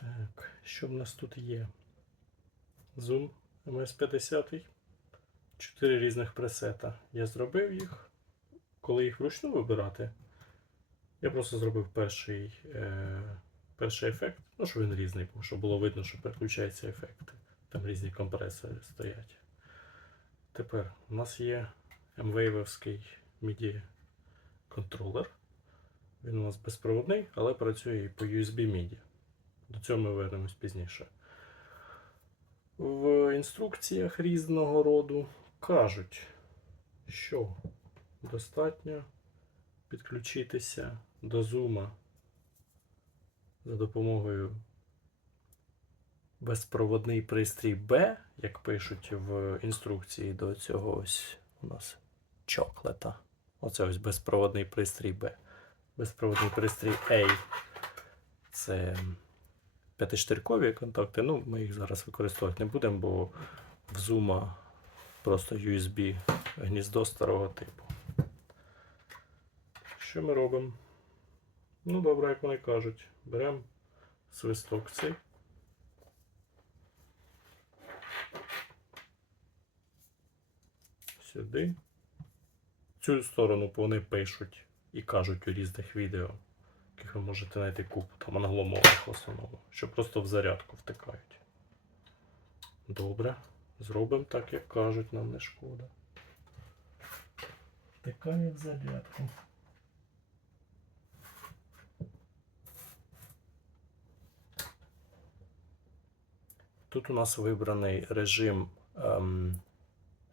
Так, що в нас тут є? Zoom MS50. Чотири різних пресета. Я зробив їх. Коли їх вручну вибирати, я просто зробив перший, е, перший ефект. Ну, що він різний, був, щоб було видно, що переключаються ефекти. Там різні компресори стоять. Тепер у нас є M-Wave MIDI контролер. Він у нас безпроводний, але працює і по USB MIDI. До цього ми вернемось пізніше. В інструкціях різного роду кажуть, що достатньо підключитися до Zoom за допомогою безпроводний пристрій B, як пишуть в інструкції до цього ось у нас чоклета. Оце ось безпроводний пристрій B. Безпроводний пристрій A. Це п'ятиштиркові контакти. Ну, ми їх зараз використовувати не будемо, бо в Zoom просто USB гніздо старого типу. Що ми робимо? Ну, добре, як вони кажуть, беремо свисток цей. Сюди. Цю сторону вони пишуть і кажуть у різних відео, яких ви можете знайти купу, там англомовних в основному, що просто в зарядку втикають. Добре, зробимо так, як кажуть, нам не шкода. Втикає в зарядку. Тут у нас вибраний режим, ем,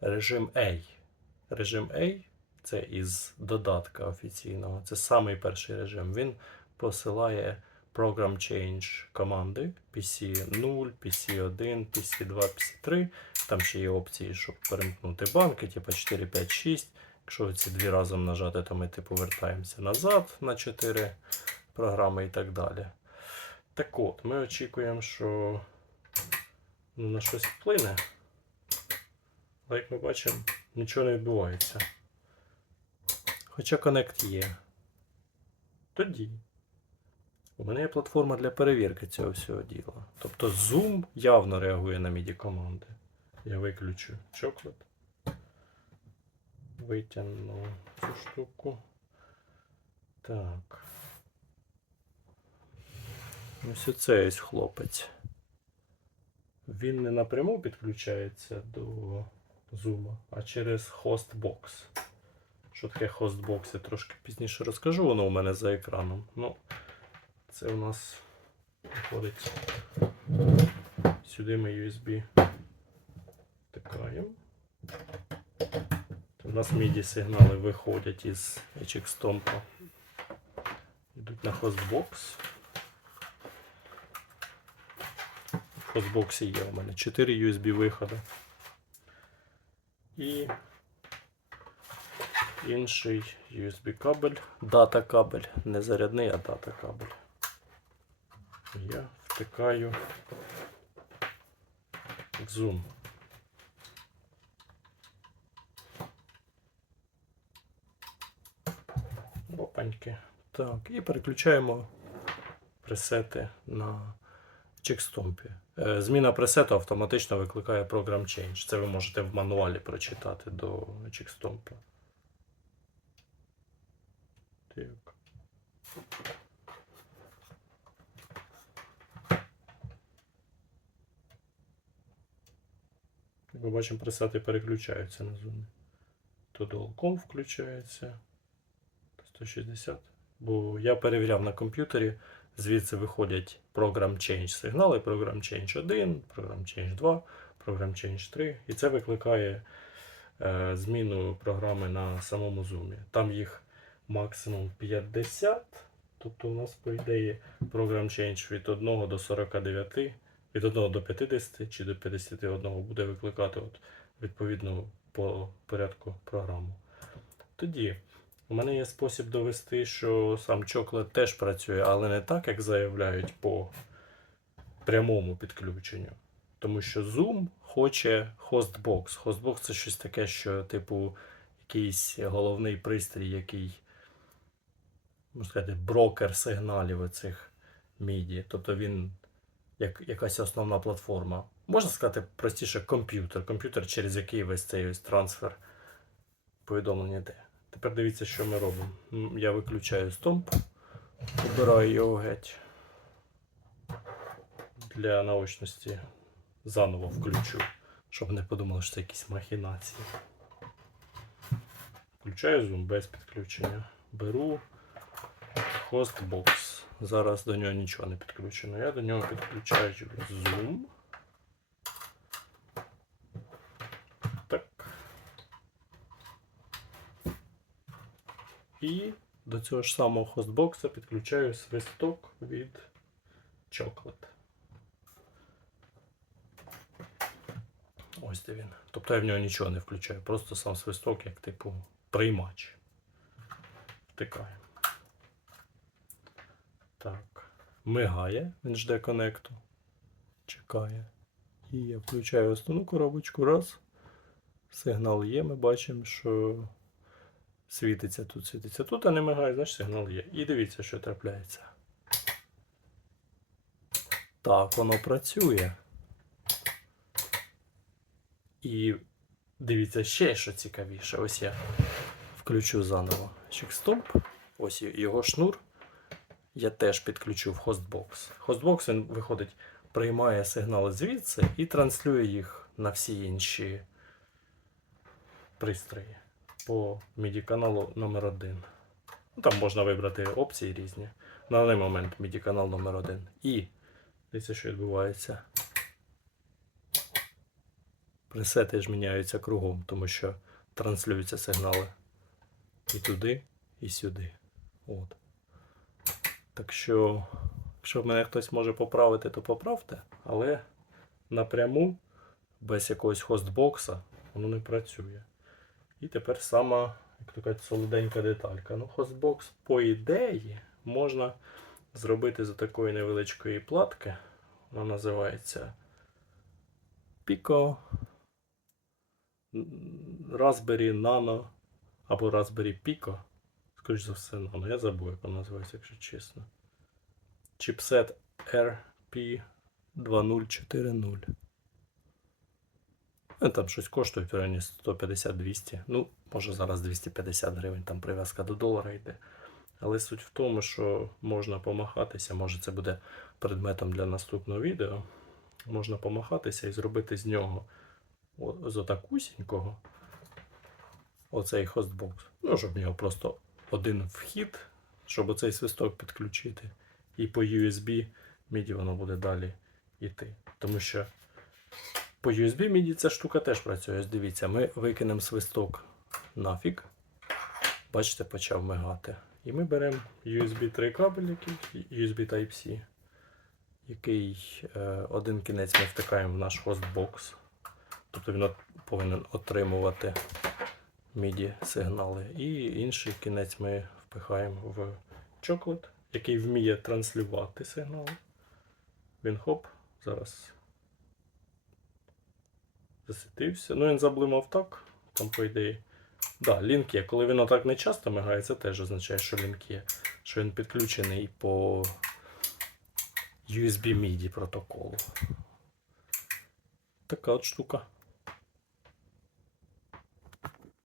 режим A. Режим A це із додатка офіційного. Це самий перший режим. Він посилає Program Change команди PC0, PC1, PC2, PC3. Там ще є опції, щоб перемкнути банки, типу 4, 5, 6. Якщо ці дві разом нажати, то ми типу вертаємося назад на 4 програми і так далі. Так от, ми очікуємо, що ну, на щось вплине. Але як ми бачимо, нічого не відбувається. Хоча Connect є. Тоді. У мене є платформа для перевірки цього всього діла. Тобто Zoom явно реагує на MIDI команди. Я виключу чоклет. Витягну цю штуку. Так. Ось оце ось хлопець. Він не напряму підключається до Zoom, а через Hostbox. Що таке Hostbox, я трошки пізніше розкажу, воно у мене за екраном. Ну, це у нас виходить. Сюди ми USB втикаємо. У нас MIDI сигнали виходять із HX Stomp. Йдуть на Hostbox. В Hostbox є у мене 4 USB виходи. І інший USB кабель, дата кабель, не зарядний, а дата кабель. Я втикаю в Zoom. Опаньки. Так, і переключаємо пресети на чекстомпі. Е, Зміна пресету автоматично викликає Program Change. Це ви можете в мануалі прочитати до чекстомпа. Так. Як ми бачимо, пресети переключаються на зони. То долком включається. 160. Бо я перевіряв на комп'ютері, звідси виходять Program Change сигнали, Program Change 1, Program Change 2, Program Change 3. І це викликає е, зміну програми на самому Zoom. Там їх максимум 50. Тобто у нас, по ідеї, Program Change від 1 до 49, від 1 до 50 чи до 51 буде викликати от, відповідно по порядку програму. Тоді. У мене є спосіб довести, що сам чоклет теж працює, але не так, як заявляють по прямому підключенню. Тому що Zoom хоче хостбокс. Хостбокс це щось таке, що, типу, якийсь головний пристрій, який, можна сказати, брокер сигналів оцих MIDI. Тобто він як якась основна платформа. Можна сказати простіше комп'ютер. Комп'ютер, через який весь цей ось трансфер повідомлення йде. Тепер дивіться, що ми робимо. Я виключаю стомп, убираю його геть. Для наочності заново включу, щоб не подумали, що це якісь махінації. Включаю зум без підключення. Беру хостбокс. Зараз до нього нічого не підключено. Я до нього підключаю Zoom. Так. І до цього ж самого хостбокса підключаю свисток від Chocolate. Ось де він. Тобто я в нього нічого не включаю, просто сам свисток, як типу приймач. Втикаємо. Так. Мигає, він жде конекту. Чекає. І я включаю основну коробочку. Раз. Сигнал є, ми бачимо, що світиться тут, світиться тут, а не мигає, значить сигнал є. І дивіться, що трапляється. Так, воно працює. І дивіться ще що цікавіше. Ось я включу заново чекстоп. Ось його шнур. Я теж підключу в хостбокс. Хостбокс він виходить, приймає сигнали звідси і транслює їх на всі інші пристрої по MIDI каналу номер 1 Ну, Там можна вибрати опції різні. На даний момент MIDI канал номер 1 І дивіться, що відбувається. Пресети ж міняються кругом, тому що транслюються сигнали і туди, і сюди. От. Так що, якщо мене хтось може поправити, то поправте, але напряму, без якогось хостбокса, воно не працює. І тепер сама, як то кажуть, солоденька деталька. Ну, хостбокс, по ідеї, можна зробити за такої невеличкої платки. Вона називається Pico Raspberry Nano або Raspberry Pico. Скоріше за все, Nano. Я забув, як вона називається, якщо чесно. Чіпсет RP2040. Ну, Там щось коштує в районі 150-200. Ну, може зараз 250 гривень, там прив'язка до долара йде. Але суть в тому, що можна помахатися, може це буде предметом для наступного відео. Можна помахатися і зробити з нього з отакусінького оцей хостбокс. Ну, щоб в нього просто один вхід, щоб оцей свисток підключити. І по USB MIDI воно буде далі йти. Тому що по USB MIDI ця штука теж працює. Ось дивіться, ми викинемо свисток нафіг. Бачите, почав мигати. І ми беремо USB 3 кабель, який, USB Type-C, який е, один кінець ми втикаємо в наш хостбокс. Тобто він повинен отримувати MIDI сигнали. І інший кінець ми впихаємо в Chocolate, який вміє транслювати сигнали. Він хоп, зараз засвітився. Ну, він заблимав так, там, по ідеї. Да, лінк є. Коли він отак не часто мигає, це теж означає, що лінк є. Що він підключений по USB MIDI протоколу. Така от штука.